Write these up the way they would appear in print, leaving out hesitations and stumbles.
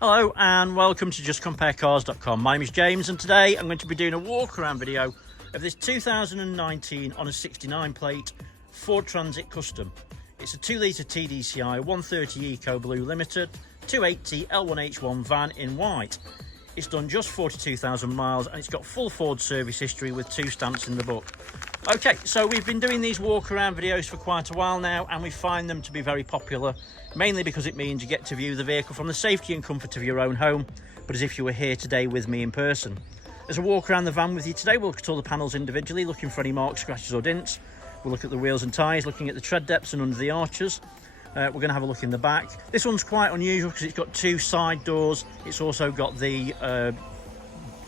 Hello and welcome to justcomparecars.com. My name is James and today I'm going to be doing a walk around video of this 2019 on a 69 plate Ford Transit Custom. It's a 2 litre TDCi 130 EcoBlue Limited 280 L1H1 van in white. It's done just 42,000 miles and it's got full Ford service history with 2 stamps in the book. Okay, so we've been doing these walk around videos for quite a while now and we find them to be very popular, mainly because it means you get to view the vehicle from the safety and comfort of your own home, but as if you were here today with me in person. As a walk around the van with you today, we'll look at all the panels individually, looking for any marks, scratches or dents. We'll look at the wheels and tyres, looking at the tread depths and under the arches. We're going to have a look in the back. This one's quite unusual because it's got 2 side doors. It's also got the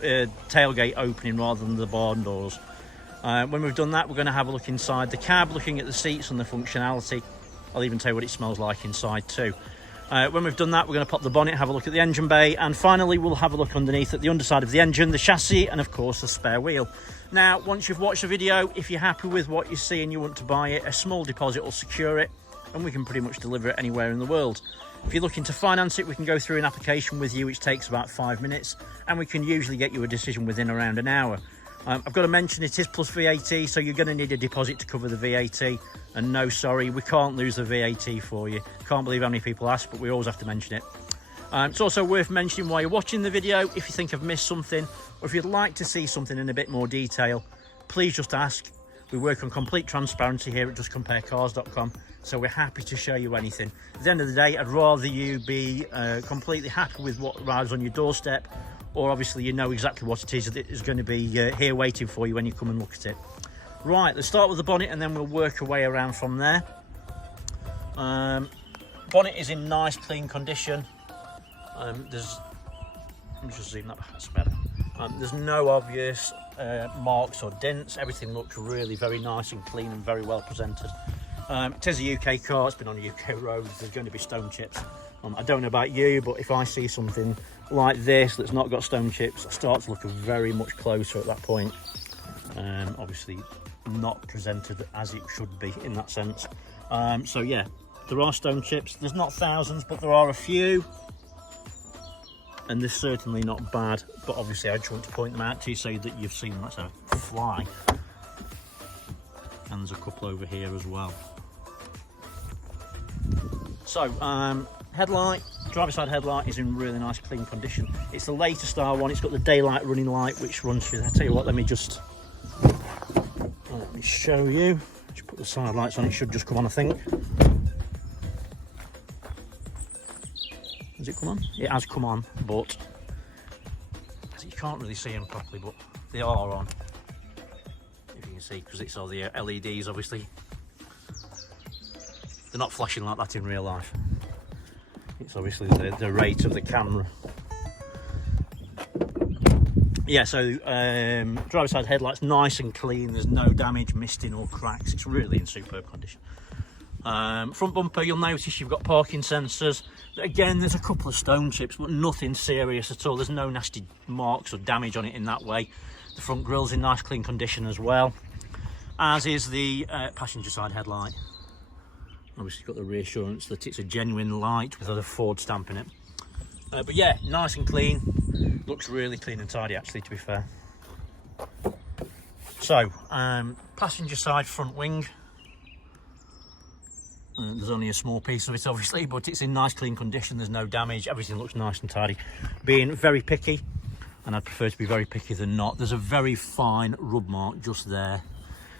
tailgate opening rather than the barn doors. When we've done that, we're going to have a look inside the cab, looking at the seats and the functionality. I'll even tell you what it smells like inside too. When we've done that, we're going to pop the bonnet, have a look at the engine bay, and finally we'll have a look underneath at the underside of the engine, the chassis, and of course the spare wheel. Now, once you've watched the video, if you're happy with what you see and you want to buy it, a small deposit will secure it, and we can pretty much deliver it anywhere in the world. If you're looking to finance it, we can go through an application with you, which takes about 5 minutes, and we can usually get you a decision within around an hour. I've got to mention it is plus VAT, so you're going to need a deposit to cover the VAT. And no, sorry, we can't lose the VAT for you. Can't believe how many people ask, but we always have to mention it. It's also worth mentioning while you're watching the video, if you think I've missed something, or if you'd like to see something in a bit more detail, please just ask. We work on complete transparency here at justcomparecars.com, so we're happy to show you anything. At the end of the day, I'd rather you be completely happy with what arrives on your doorstep, or obviously you know exactly what it is that is going to be here waiting for you when you come and look at it. Right, let's start with the bonnet and then we'll work our way around from there. Bonnet is in nice clean condition. Let me just zoom that back, that's better. There's no obvious marks or dents. Everything looks really very nice and clean and very well presented. It is a UK car, it's been on UK roads, there's going to be stone chips. I don't know about you, but if I see something like this that's not got stone chips, I start to look very much closer at that point. Obviously not presented as it should be in that sense. So yeah, there are stone chips. There's not thousands, but there are a few. And they're certainly not bad, but obviously I just want to point them out to you so that you've seen them. That's a fly. And there's a couple over here as well. So, headlight, driver's side headlight is in really nice clean condition. It's the later style one. It's got the daylight running light which runs through there. I tell you what, let me show you. Just put the side lights on, it should just come on, I think. Has it come on? It has come on, but you can't really see them properly, but they are on. If you can see, because it's all the LEDs, obviously. They're not flashing like that in real life. It's obviously the rate of the camera. Yeah, so driver's side headlights nice and clean. There's no damage, misting or cracks. It's really in superb condition. Front bumper, you'll notice you've got parking sensors. Again, there's a couple of stone chips, but nothing serious at all. There's no nasty marks or damage on it in that way. The front grille's in nice clean condition as well, as is the passenger side headlight. Obviously got the reassurance that it's a genuine light with a Ford stamp in it. But yeah, nice and clean. Looks really clean and tidy actually, to be fair. So, passenger side front wing. There's only a small piece of it obviously, but it's in nice clean condition. There's no damage. Everything looks nice and tidy. Being very picky, and I'd prefer to be very picky than not, there's a very fine rub mark just there.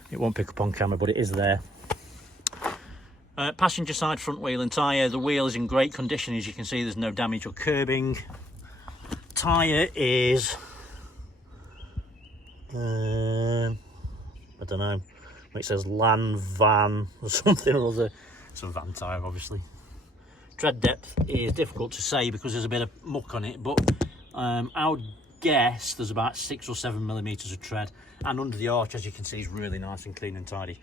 It won't pick up on camera, but it is there. Passenger side front wheel and tyre. The wheel is in great condition, as you can see. There's no damage or curbing. Tyre is I don't know, it says Land Van or something or other. It's a van tyre obviously. Tread depth is difficult to say because there's a bit of muck on it, but I would guess there's about 6 or 7 millimeters of tread, and under the arch, as you can see, is really nice and clean and tidy.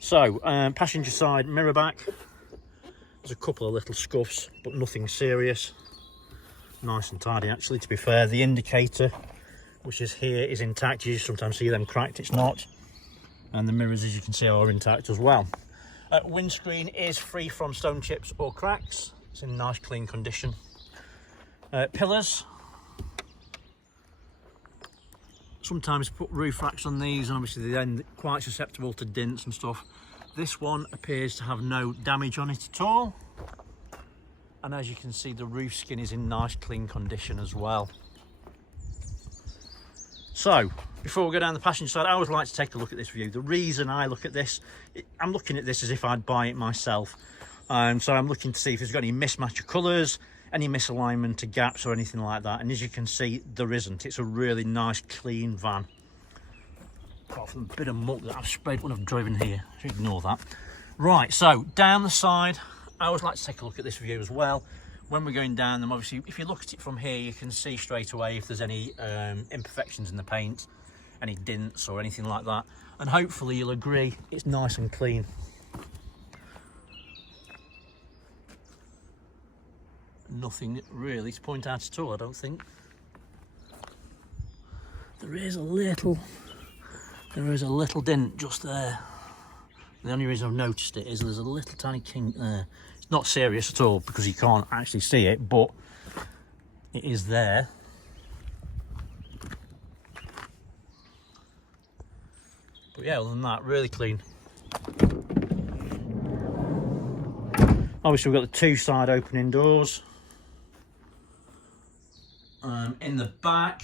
So, passenger side mirror back. There's a couple of little scuffs, but nothing serious. Nice and tidy actually, to be fair. The indicator, which is here, is intact. You sometimes see them cracked, it's not. And the mirrors, as you can see, are intact as well. Windscreen is free from stone chips or cracks. It's in nice clean condition. Pillars. Sometimes put roof racks on these, and obviously they're then quite susceptible to dints and stuff. This one appears to have no damage on it at all. And as you can see, the roof skin is in nice clean condition as well. So, before we go down the passenger side, I always like to take a look at this view. The reason I look at this, I'm looking at this as if I'd buy it myself. So I'm looking to see if it's got any mismatch of colours, any misalignment to gaps or anything like that. And as you can see, there isn't. It's a really nice, clean van. Apart from a bit of muck that I've sprayed when I've driven here. So ignore that. Right, so down the side, I always like to take a look at this view as well. When we're going down them, obviously, if you look at it from here, you can see straight away if there's any imperfections in the paint, any dints or anything like that. And hopefully you'll agree it's nice and clean. Nothing really to point out at all, I don't think. There is a little dent just there. The only reason I've noticed it is there's a little tiny kink there. It's not serious at all because you can't actually see it, but it is there. But yeah, other than that, really clean. Obviously we've got the two side opening doors. In the back,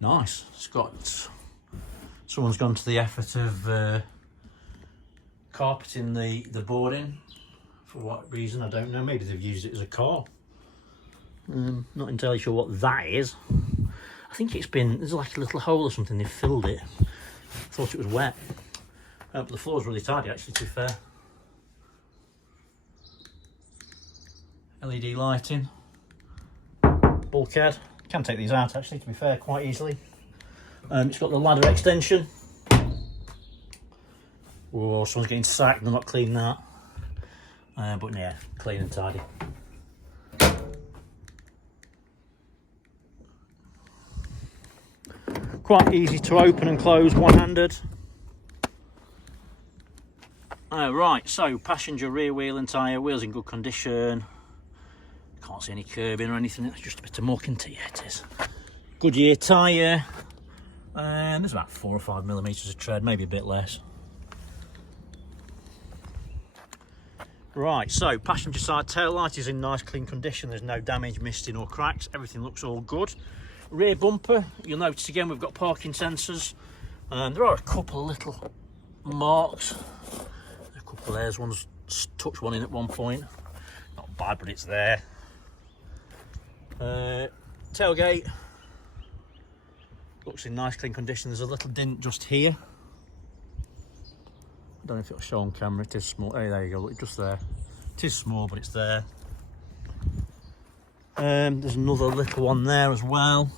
nice. It's got, someone's gone to the effort of carpeting the boarding. For what reason, I don't know. Maybe they've used it as a car. Not entirely sure what that is. I think it's been, there's like a little hole or something, they've filled it. Thought it was wet. But the floor's really tidy actually, to be fair. LED lighting. Bulkhead. Can take these out actually, to be fair, quite easily. It's got the ladder extension. Oh, someone's getting sacked, they're not cleaning that. But yeah, clean and tidy. Quite easy to open and close one-handed. Right, so passenger rear wheel and tyre, wheels in good condition. Can't see any curbing or anything, it's just a bit of muck into it. Yeah, it is. Goodyear tyre, and there's about 4 or 5 millimetres of tread, maybe a bit less. Right, so passenger side tail light is in nice clean condition, there's no damage, misting or cracks, everything looks all good. Rear bumper, you'll notice again we've got parking sensors. There are a couple of little marks, a couple of there's one's touched one in at one point, not bad but it's there. Tailgate looks in nice clean condition, there's a little dent just here. I don't know if it'll show on camera, it is small. Hey, there you go, look, just there. It is small, but it's there. There's another little one there as well.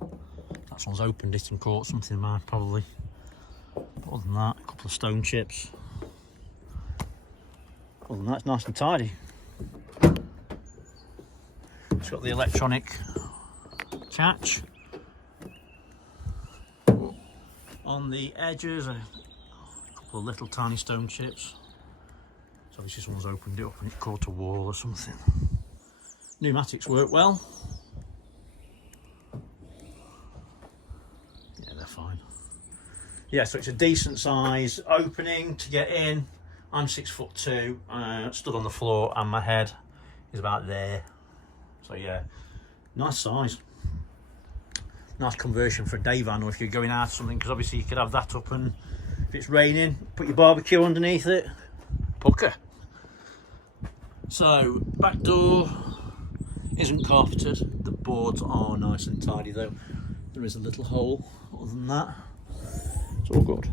That one's opened it and caught something, man, probably. But other than that, a couple of stone chips. Other than that, it's nice and tidy. It's got the electronic catch. On the edges, a couple of little tiny stone chips. So obviously someone's opened it up and it caught a wall or something. Pneumatics work well. Yeah, they're fine. Yeah, so it's a decent size opening to get in. I'm 6'2", stood on the floor and my head is about there. So yeah, nice size. Nice conversion for a day van, or if you're going out or something, because obviously you could have that up and if it's raining, put your barbecue underneath it, pucker. So, back door isn't carpeted, the boards are nice and tidy though. There is a little hole, other than that, it's all good.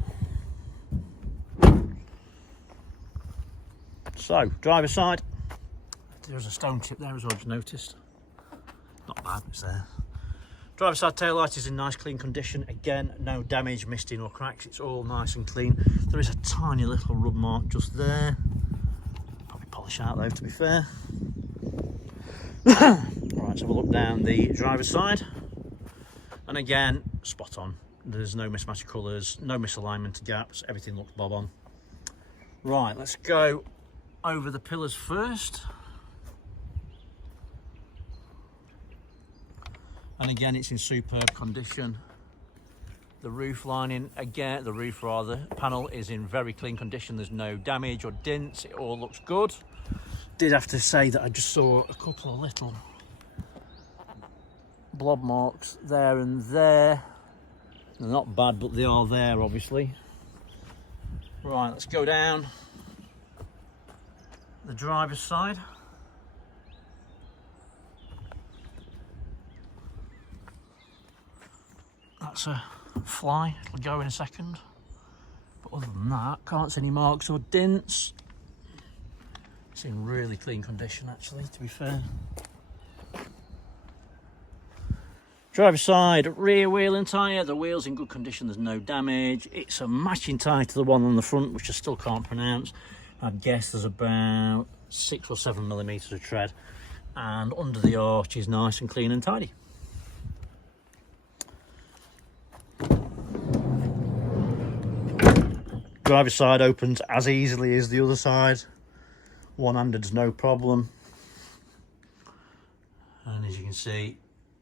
So, driver's side, there's a stone chip there as well, just noticed. Not bad, it's there. Driver's side tail light is in nice clean condition. Again, no damage, misting or cracks, it's all nice and clean. There is a tiny little rub mark just there. Probably polish out though, to be fair. Right, let's have a look down the driver's side. And again, spot on. There's no mismatch of colours, no misalignment of gaps, everything looks bob on. Right, let's go over the pillars first. and again it's in superb condition. The roof lining, again, the roof rather, panel is in very clean condition. There's no damage or dents, it all looks good. Did have to say that I just saw a couple of little blob marks there and there. They're not bad, but they are there, obviously. Right, let's go down the driver's side. That's a fly, it'll go in a second. But other than that, can't see any marks or dents. It's in really clean condition, actually, to be fair. Driver's side, rear wheel and tyre. The wheel's in good condition, there's no damage. It's a matching tyre to the one on the front, which I still can't pronounce. I'd guess there's about 6 or 7 millimetres of tread. And under the arch is nice and clean and tidy. Driver's side opens as easily as the other side. One-handed's no problem. And as you can see,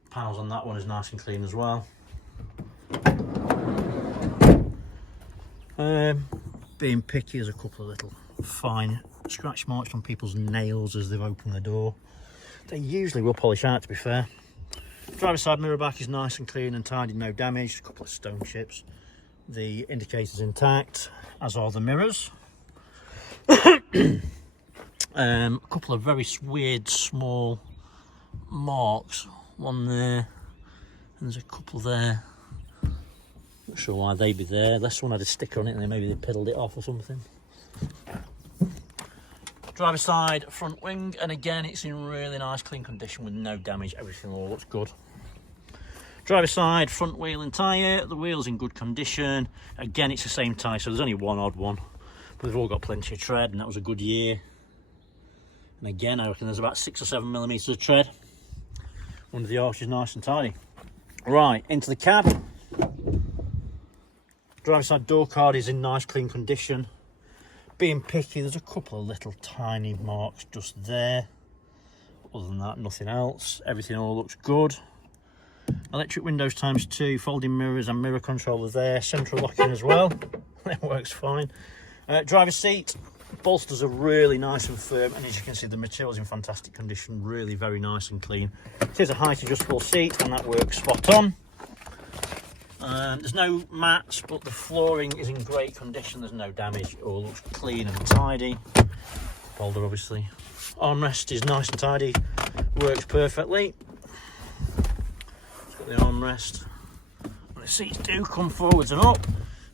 panels on that one is nice and clean as well. Being picky, there's a couple of little fine scratch marks on people's nails as they've opened the door. They usually will polish out, to be fair. Driver's side mirror back is nice and clean and tidy, no damage. A couple of stone chips. The indicator's intact, as are the mirrors. A couple of very weird small marks, one there and there's a couple there. Not sure why they'd be there, unless someone had a sticker on it and then maybe they piddled it off or something. Driver's side front wing, and again it's in really nice clean condition with no damage, everything all looks good. Driver's side front wheel and tyre, the wheel's in good condition. Again it's the same tyre, so there's only one odd one, but they've all got plenty of tread and that was a good year. And again I reckon there's about 6 or 7 millimetres of tread. Under the arch is nice and tidy. Right, into the cab. Driver's side door card is in nice clean condition. Being picky, there's a couple of little tiny marks just there. Other than that, nothing else. Everything all looks good. Electric windows ×2, folding mirrors and mirror controller there. Central locking as well. It works fine. Driver's seat. Bolsters are really nice and firm, and as you can see the material's in fantastic condition, really very nice and clean. It is a height adjustable seat and that works spot on. There's no mats, but the flooring is in great condition, there's no damage, it all looks clean and tidy. Folder obviously. Armrest is nice and tidy, works perfectly. It's got the armrest. And the seats do come forwards and up.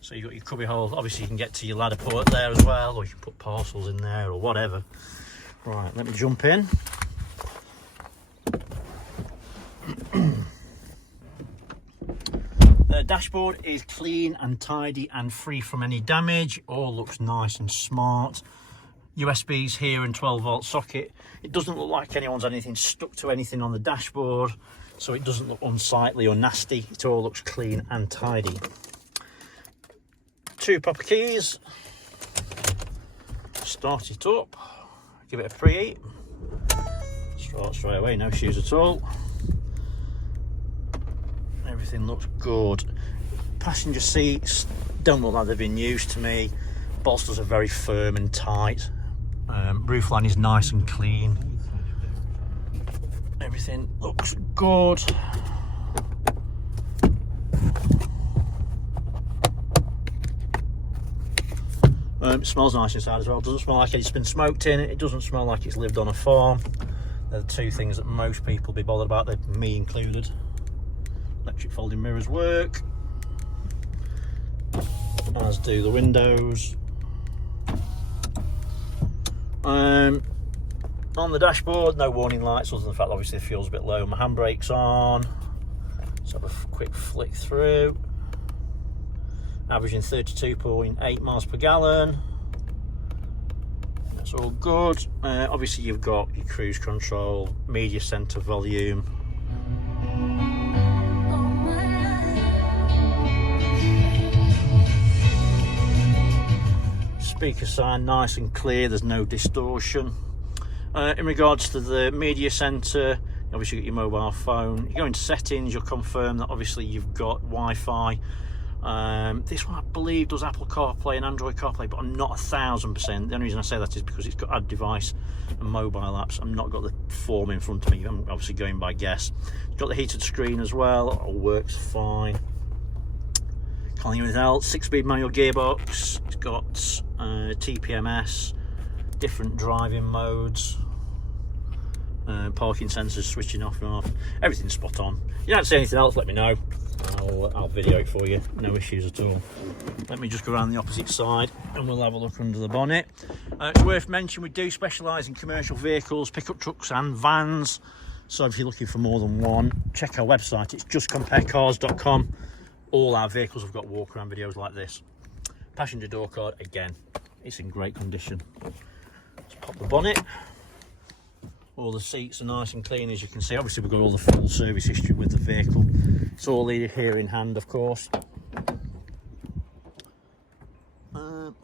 So you've got your cubby hole, obviously you can get to your ladder port there as well, or you can put parcels in there or whatever. Right, let me jump in. The dashboard is clean and tidy and free from any damage, all looks nice and smart. USBs here and 12-volt socket. It doesn't look like anyone's had anything stuck to anything on the dashboard, so it doesn't look unsightly or nasty, it all looks clean and tidy. 2 proper keys. Start it up, give it a preheat. Start straight away, no shoes at all. Everything looks good. Passenger seats don't look like they've been used to me. Bolsters are very firm and tight. Roofline is nice and clean. Everything looks good. It smells nice inside as well. It doesn't smell like it's been smoked in. It doesn't smell like it's lived on a farm. They're the 2 things that most people be bothered about, me included. Electric folding mirrors work, as do the windows. On the dashboard, no warning lights other than the fact that obviously the fuel's a bit low. My handbrake's on. Let's have a quick flick through. Averaging 32.8 miles per gallon. That's all good. Obviously you've got your cruise control, media center volume. Speaker sound nice and clear, there's no distortion. In regards to the media center, Obviously you've got your mobile phone. You go into settings, you'll confirm that obviously you've got Wi-Fi. This one I believe does Apple CarPlay and Android CarPlay, but I'm not 1000%. The only reason I say that is because it's got add device and mobile apps. I've not got the form in front of me. I'm obviously going by guess. It's got the heated screen as well. It all works fine. Can't hear anything else. 6-speed manual gearbox. It's got TPMS, different driving modes, parking sensors switching off and off. Everything's spot on. You don't see anything else, let me know. I'll video it for you, no issues at all. Let me just go around the opposite side and we'll have a look under the bonnet. It's worth mentioning we do specialise in commercial vehicles, pickup trucks and vans. So if you're looking for more than one, check our website. It's justcomparecars.com. All our vehicles have got walk around videos like this. Passenger door card, again, it's in great condition. Let's pop the bonnet. All the seats are nice and clean, as you can see. Obviously we've got all the full service history with the vehicle. It's all here in hand, of course. Under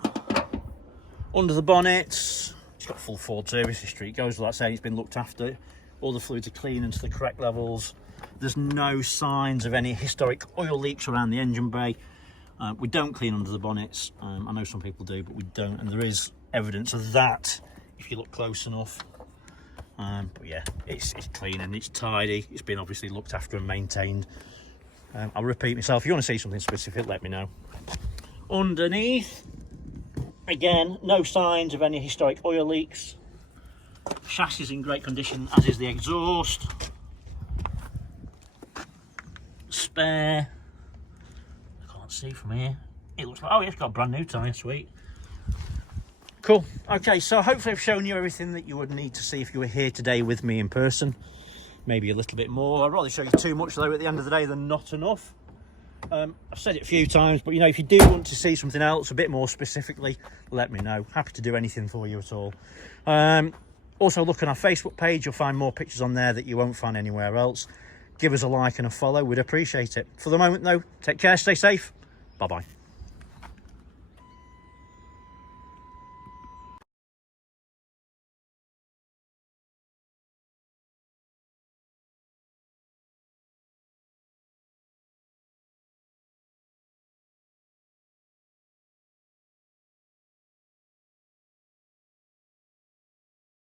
the bonnet, it's got full Ford service history. It goes without saying, it's been looked after. All the fluids are clean and to the correct levels. There's no signs of any historic oil leaks around the engine bay. We don't clean under the bonnets. I know some people do, but we don't, and there is evidence of that if you look close enough. But yeah, it's clean and it's tidy. It's been obviously looked after and maintained. I'll repeat myself. If you want to see something specific, let me know. Underneath, again, no signs of any historic oil leaks. Chassis is in great condition, as is the exhaust. Spare. I can't see from here. It looks like, oh, it's got a brand new tyre, sweet. Cool. Okay, so hopefully I've shown you everything that you would need to see if you were here today with me in person. Maybe a little bit more. I'd rather show you too much though at the end of the day than not enough. I've said it a few times, but you know, if you do want to see something else a bit more specifically, let me know. Happy to do anything for you at all. Also look on our Facebook page. You'll find more pictures on there that you won't find anywhere else. Give us a like and a follow. We'd appreciate it. For the moment though, take care, stay safe. Bye-bye.